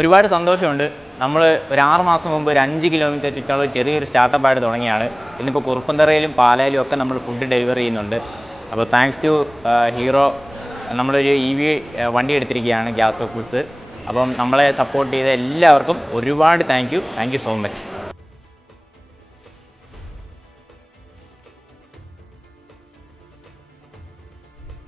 ഒരുപാട് സന്തോഷമുണ്ട്. നമ്മൾ ഒരു 6 മാസം മുമ്പ് ഒരു 5 കിലോമീറ്റർ ചുറ്റളവ് ചെറിയൊരു സ്റ്റാർട്ടപ്പായിട്ട് തുടങ്ങിയാണ്. ഇന്നിപ്പോൾ കുറുപ്പന്തറയിലും പാലായിലും ഒക്കെ നമ്മൾ ഫുഡ് ഡെലിവറി ചെയ്യുന്നുണ്ട്. അപ്പോൾ താങ്ക്സ് ടു ഹീറോ നമ്മളൊരു EV വണ്ടി എടുത്തിരിക്കുകയാണ്, ഗ്യാസ് ഫുഡ്സ്. അപ്പം നമ്മളെ സപ്പോർട്ട് ചെയ്ത എല്ലാവർക്കും ഒരുപാട് താങ്ക് യു സോ മച്ച്.